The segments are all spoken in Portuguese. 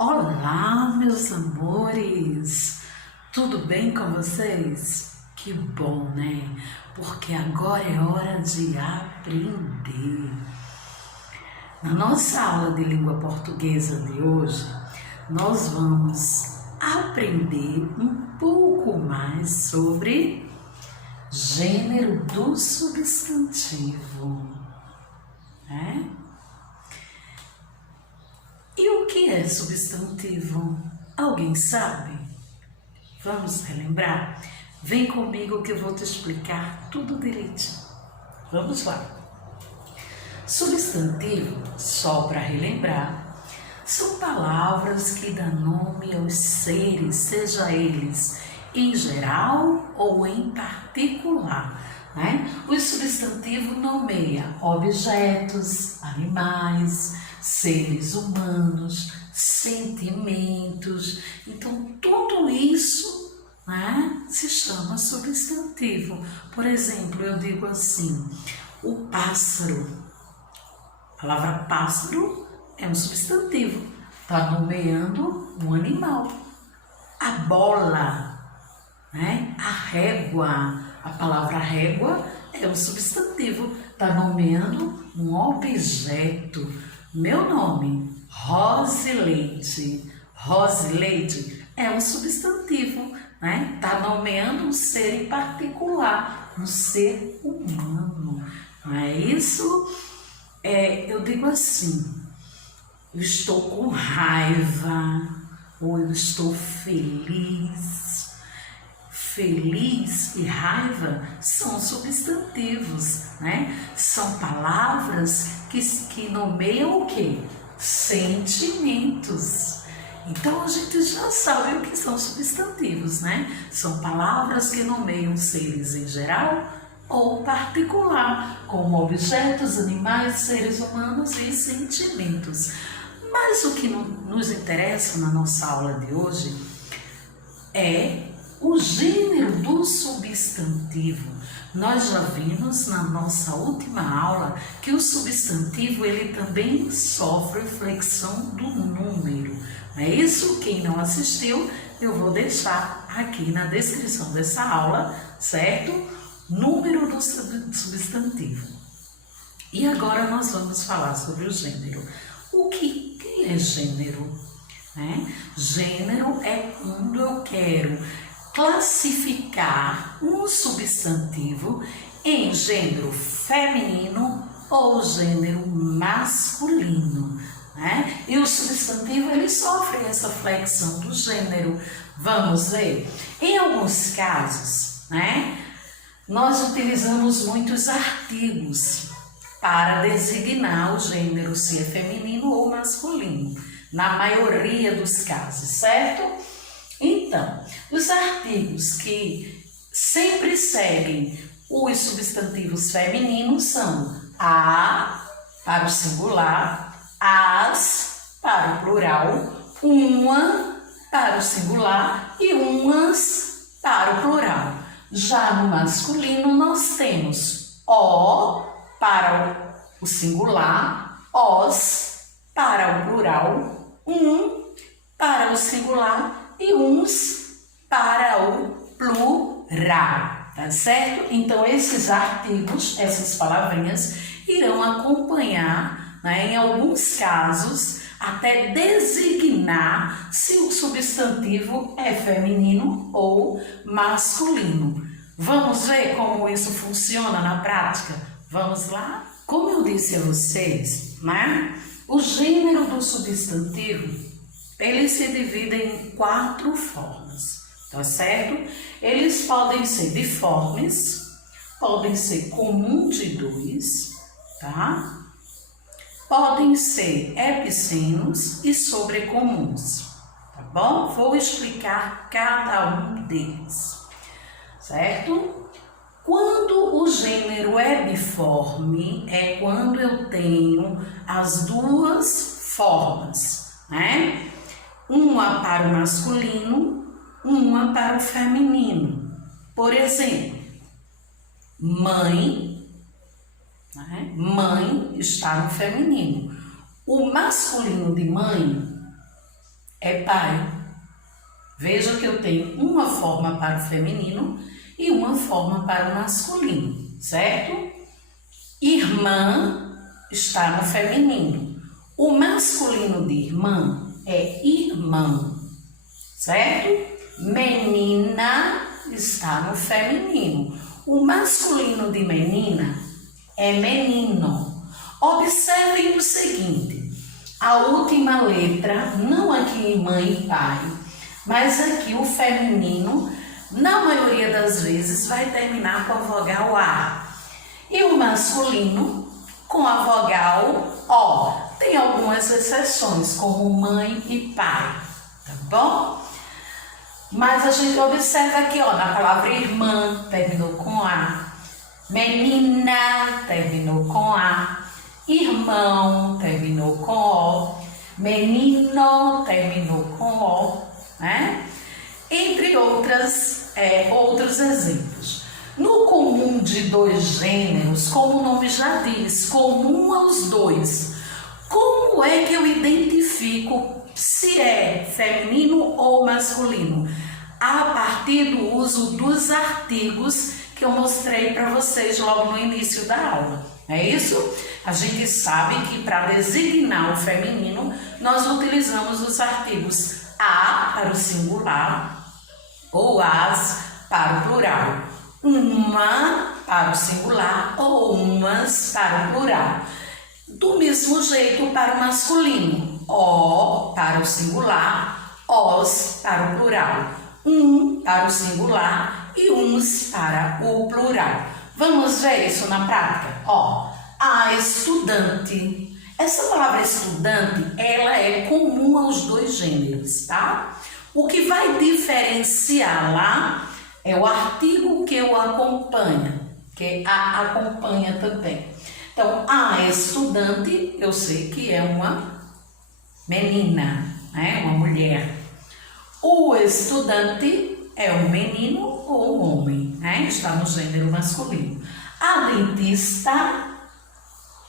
Olá, meus amores! Tudo bem com vocês? Que bom, né? Porque agora é hora de aprender. Na nossa aula de língua portuguesa de hoje, nós vamos aprender um pouco mais sobre gênero do substantivo, né? E o que é substantivo? Alguém sabe? Vamos relembrar? Vem comigo que eu vou te explicar tudo direitinho. Vamos lá. Substantivo, só para relembrar, são palavras que dão nome aos seres, seja eles em geral ou em particular, né? O substantivo nomeia objetos, animais, seres humanos, sentimentos. Então, tudo isso, né, se chama substantivo. Por exemplo, eu digo assim, o pássaro. A palavra pássaro é um substantivo, está nomeando um animal. A bola, né, a régua. A palavra régua é um substantivo, está nomeando um objeto. Meu nome, Rosileide. Rosileide é um substantivo, né? Está nomeando um ser em particular, um ser humano. Não é isso? Eu digo assim, eu estou com raiva, ou eu estou feliz. Feliz e raiva são substantivos, né? São palavras que nomeiam o quê? Sentimentos. Então a gente já sabe o que são substantivos, né? São palavras que nomeiam seres em geral ou particular, como objetos, animais, seres humanos e sentimentos. Mas o que nos interessa na nossa aula de hoje é o gênero do substantivo. Nós já vimos na nossa última aula que o substantivo ele também sofre flexão do número. Não é isso? Quem não assistiu, eu vou deixar aqui na descrição dessa aula, certo? Número do substantivo. E agora nós vamos falar sobre o gênero. Quem é gênero? Gênero é quando eu quero classificar um substantivo em gênero feminino ou gênero masculino, né? E o substantivo ele sofre essa flexão do gênero. Vamos ver? Em alguns casos, né, nós utilizamos muitos artigos para designar o gênero, se é feminino ou masculino, na maioria dos casos, certo? Então, os artigos que sempre seguem os substantivos femininos são a para o singular, as para o plural, uma para o singular e umas para o plural. Já no masculino nós temos o para o singular, os para o plural, para o singular e uns para o plural, tá certo? Então, esses artigos, essas palavrinhas, irão acompanhar, né, em alguns casos, até designar se o substantivo é feminino ou masculino. Vamos ver como isso funciona na prática? Vamos lá? Como eu disse a vocês, né, o gênero do substantivo eles se dividem em 4 formas, tá certo? Eles podem ser biformes, podem ser comum de 2, tá? Podem ser epicenos e sobrecomuns, tá bom? Vou explicar cada um deles, certo? Quando o gênero é biforme, é quando eu tenho as duas formas, né? Uma para o masculino, uma para o feminino. Por exemplo, mãe, né? Mãe está no feminino. O masculino de mãe pai. Veja que eu tenho uma forma para o feminino e uma forma para o masculino, certo? Irmã está no feminino. O masculino de irmã é irmão, certo? Menina está no feminino. O masculino de menina é menino. Observem o seguinte, a última letra, não aqui em mãe e pai, mas aqui o feminino, na maioria das vezes, vai terminar com a vogal A. E o masculino com a vogal O. Tem algumas exceções, como mãe e pai, tá bom? Mas a gente observa aqui, ó, na palavra irmã, terminou com A. Menina, terminou com A. Irmão, terminou com O. Menino, terminou com O, né? Entre outros exemplos. No comum de dois gêneros, como o nome já diz, comum aos dois, como é que eu identifico se é feminino ou masculino? A partir do uso dos artigos que eu mostrei para vocês logo no início da aula. É isso? A gente sabe que para designar o feminino, nós utilizamos os artigos a para o singular ou as para o plural. Uma para o singular ou umas para o plural. Do mesmo jeito para o masculino, o para o singular, os para o plural, um para o singular e uns para o plural. Vamos ver isso na prática? Ó, a estudante. Essa palavra estudante, ela é comum aos dois gêneros, tá? O que vai diferenciar lá é o artigo que o acompanha, que a acompanha também. Então, a estudante, eu sei que é uma menina, né? Uma mulher. O estudante é um menino ou um homem, né? Está no gênero masculino. A dentista,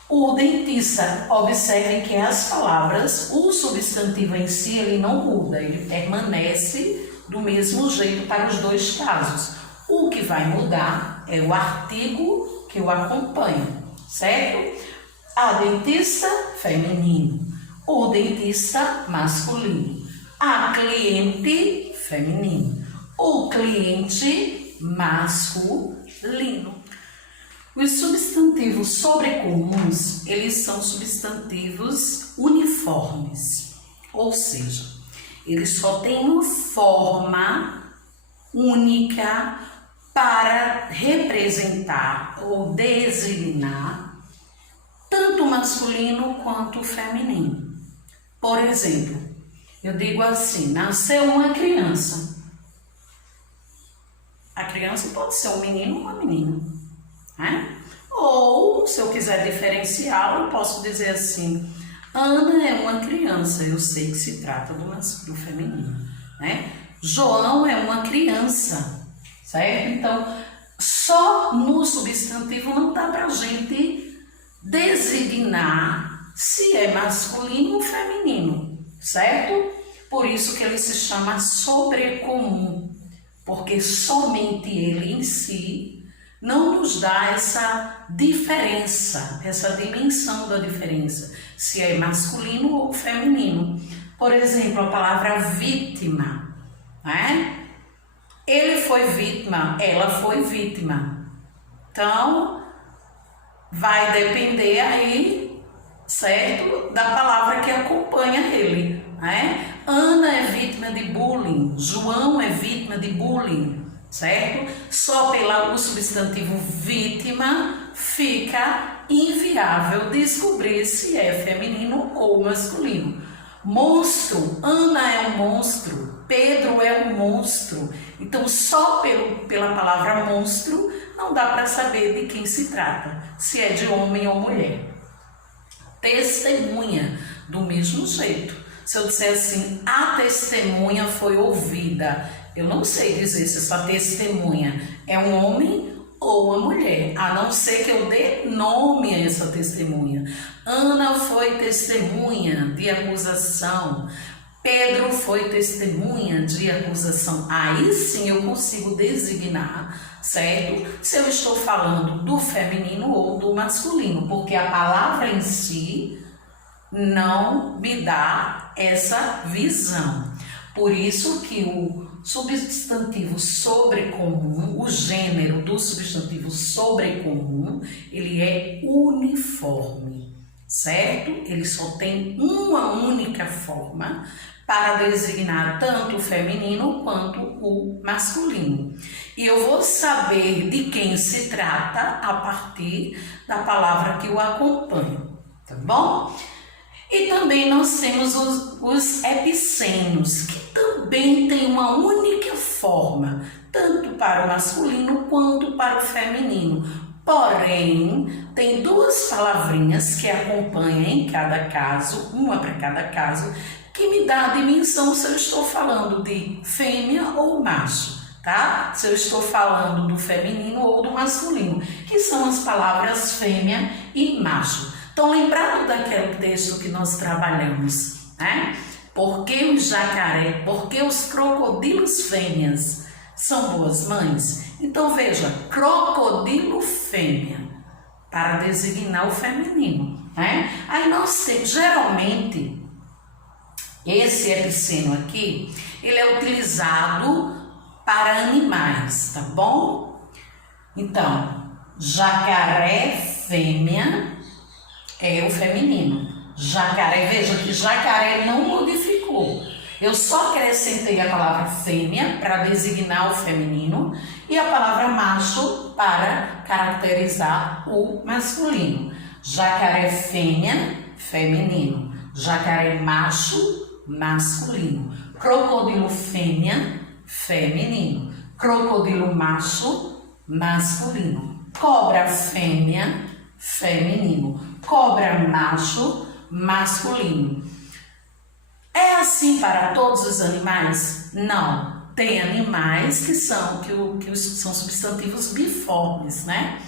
o dentista, observem que as palavras, o substantivo em si, ele não muda, ele permanece do mesmo jeito para os dois casos. O que vai mudar é o artigo que o acompanha, certo? A dentista, feminino. O dentista, masculino. A cliente, feminino. O cliente, masculino. Os substantivos sobrecomuns, eles são substantivos uniformes, ou seja, eles só têm uma forma única para representar ou designar tanto o masculino quanto o feminino. Por exemplo, eu digo assim, nasceu uma criança. A criança pode ser um menino ou uma menina, né? Ou, se eu quiser diferenciá-lo, eu posso dizer assim, Ana é uma criança, eu sei que se trata do masculino feminino, né? João é uma criança, certo? Então, só no substantivo não dá para a gente designar se é masculino ou feminino, certo? Por isso que ele se chama sobrecomum, porque somente ele em si não nos dá essa diferença, essa dimensão da diferença, se é masculino ou feminino. Por exemplo, a palavra vítima, né? Ele foi vítima, ela foi vítima. Então, vai depender aí, certo, da palavra que acompanha ele, né? Ana é vítima de bullying, João é vítima de bullying, certo? Só pelo substantivo vítima fica inviável descobrir se é feminino ou masculino. Monstro, Ana é um monstro, Pedro é um monstro. Então, só pela palavra monstro não dá para saber de quem se trata, se é de homem ou mulher. Testemunha, do mesmo jeito. Se eu disser assim, a testemunha foi ouvida, eu não sei dizer se essa testemunha é um homem ou uma mulher, a não ser que eu dê nome a essa testemunha. Ana foi testemunha de acusação. Pedro foi testemunha de acusação. Aí sim eu consigo designar, certo? Se eu estou falando do feminino ou do masculino, porque a palavra em si não me dá essa visão. Por isso que o substantivo sobrecomum, o gênero do substantivo sobrecomum, ele é uniforme, certo? Ele só tem uma única forma para designar tanto o feminino quanto o masculino. E eu vou saber de quem se trata a partir da palavra que o acompanha, tá bom? E também nós temos os epicênios, que também tem uma única forma, tanto para o masculino quanto para o feminino. Porém, tem duas palavrinhas que acompanham em cada caso, uma para cada caso, que me dá a dimensão se eu estou falando de fêmea ou macho, tá? Se eu estou falando do feminino ou do masculino, que são as palavras fêmea e macho. Estão lembrados daquele texto que nós trabalhamos, né? Por que o jacaré, por que os crocodilos fêmeas são boas mães? Então veja, crocodilo fêmea, para designar o feminino, né? Aí nós temos, geralmente, esse epicênio aqui, ele é utilizado para animais, tá bom? Então, jacaré fêmea é o feminino. Jacaré, veja que jacaré não modificou. Eu só acrescentei a palavra fêmea para designar o feminino e a palavra macho para caracterizar o masculino. Jacaré fêmea, feminino. Jacaré macho, masculino. Crocodilo fêmea, feminino. Crocodilo macho, masculino. Cobra fêmea, feminino. Cobra macho, masculino. É assim para todos os animais? Não. Tem animais que são substantivos biformes, né?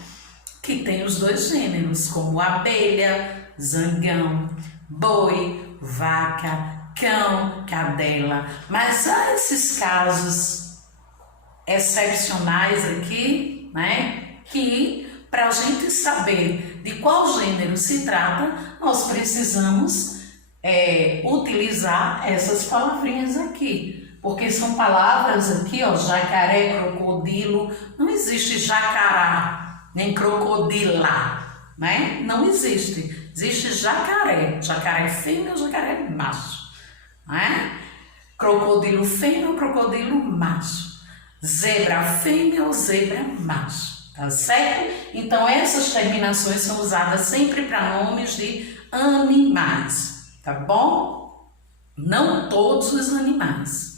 Que tem os dois gêneros, como abelha, zangão, boi, vaca, cão, cadela. Mas há esses casos excepcionais aqui, né? Que para a gente saber de qual gênero se trata, nós precisamos utilizar essas palavrinhas aqui. Porque são palavras aqui, ó, jacaré, crocodilo, não existe jacará, nem crocodila, né? Não existe. Existe jacaré, jacaré fêmea ou jacaré macho, né? Crocodilo fêmea ou crocodilo macho. Zebra fêmea ou zebra macho, tá certo? Então essas terminações são usadas sempre para nomes de animais, tá bom? Não todos os animais.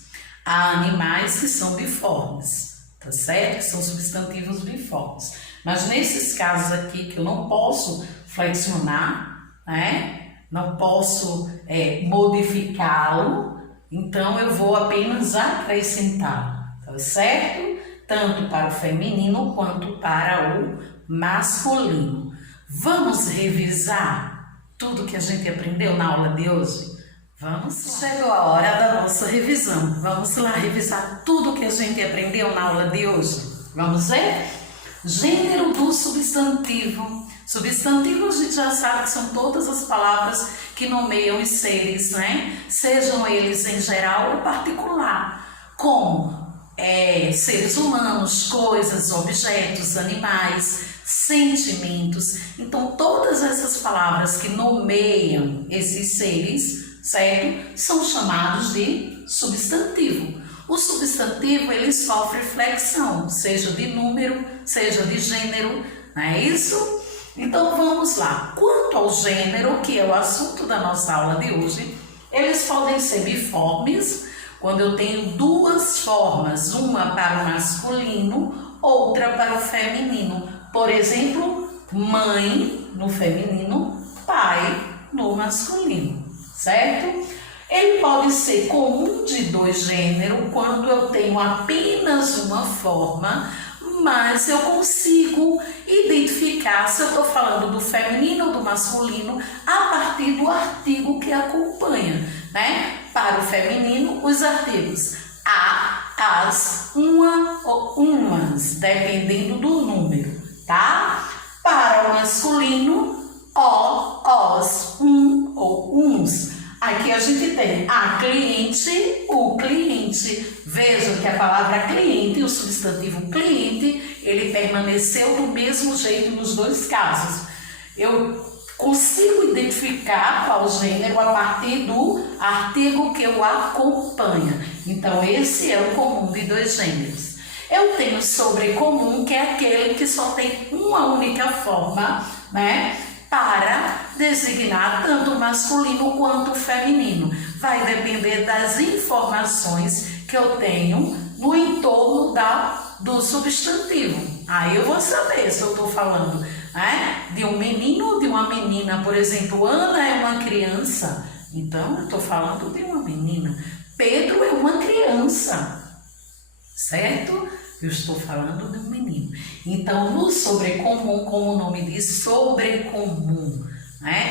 Há animais que são biformes, tá certo? Que são substantivos biformes. Mas nesses casos aqui que eu não posso flexionar, né? Não posso modificá-lo, então eu vou apenas acrescentar, tá certo? Tanto para o feminino quanto para o masculino. Vamos revisar tudo que a gente aprendeu na aula de hoje? Vamos lá. Chegou a hora da nossa revisão. Vamos lá revisar tudo que a gente aprendeu na aula de hoje. Vamos ver? Gênero do substantivo. Substantivo a gente já sabe que são todas as palavras que nomeiam os seres, né? Sejam eles em geral ou particular. Como seres humanos, coisas, objetos, animais, sentimentos. Então todas essas palavras que nomeiam esses seres, certo? São chamados de substantivo. O substantivo, ele sofre flexão, seja de número, seja de gênero, não é isso? Então vamos lá. Quanto ao gênero, que é o assunto da nossa aula de hoje, eles podem ser biformes, quando eu tenho duas formas, uma para o masculino, outra para o feminino. Por exemplo, mãe no feminino, pai no masculino. Certo? Ele pode ser comum de dois gêneros quando eu tenho apenas uma forma, mas eu consigo identificar se eu estou falando do feminino ou do masculino a partir do artigo que acompanha, né? Para o feminino, os artigos a, as, uma ou umas, dependendo do número, tá? Para o masculino, o, os, ou uns. Aqui a gente tem a cliente, o cliente. Vejam que a palavra cliente e o substantivo cliente, ele permaneceu do mesmo jeito nos dois casos. Eu consigo identificar qual gênero a partir do artigo que o acompanha. Então, esse é o comum de dois gêneros. Eu tenho sobrecomum, que é aquele que só tem uma única forma, né, para designar tanto o masculino quanto o feminino. Vai depender das informações que eu tenho no entorno do substantivo. Aí eu vou saber se eu estou falando de um menino ou de uma menina. Por exemplo, Ana é uma criança, então eu estou falando de uma menina. Pedro é uma criança, certo? Eu estou falando de um menino. Então, no sobrecomum, como o nome diz, sobrecomum,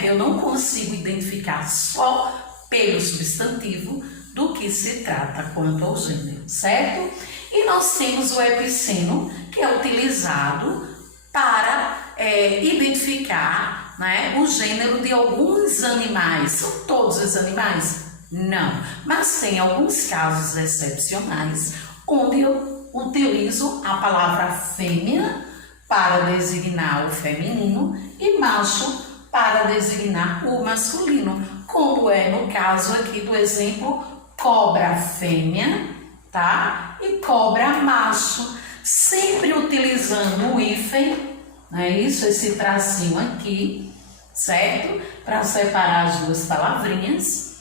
eu não consigo identificar só pelo substantivo do que se trata quanto ao gênero, certo? E nós temos o epiceno, que é utilizado para identificar o gênero de alguns animais. São todos os animais? Não, mas tem alguns casos excepcionais onde eu utilizo a palavra fêmea para designar o feminino e macho para designar o masculino, como é no caso aqui do exemplo cobra fêmea, tá? E cobra macho, sempre utilizando o hífen, isso, esse tracinho aqui, certo? Para separar as duas palavrinhas.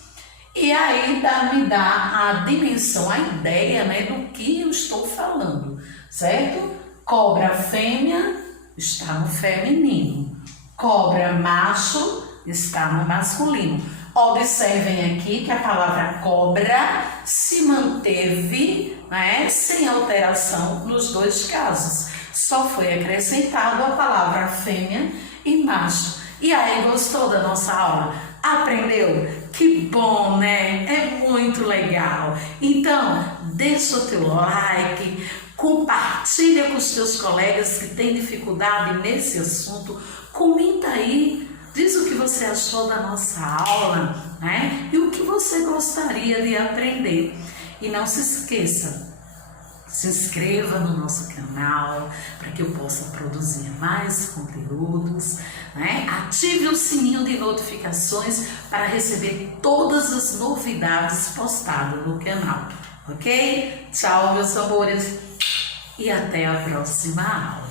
E aí me dá a dimensão, a ideia, do que eu estou falando, certo? Cobra fêmea está no feminino, cobra macho está no masculino. Observem aqui que a palavra cobra se manteve sem alteração nos dois casos. Só foi acrescentado a palavra fêmea e macho. E aí, gostou da nossa aula? Aprendeu? Que bom, né? É muito legal. Então, deixa o teu like, compartilha com os teus colegas que têm dificuldade nesse assunto, comenta aí, diz o que você achou da nossa aula, e o que você gostaria de aprender. E não se esqueça, se inscreva no nosso canal para que eu possa produzir mais conteúdos, Ative o sininho de notificações para receber todas as novidades postadas no canal, ok? Tchau, meus amores, e até a próxima aula.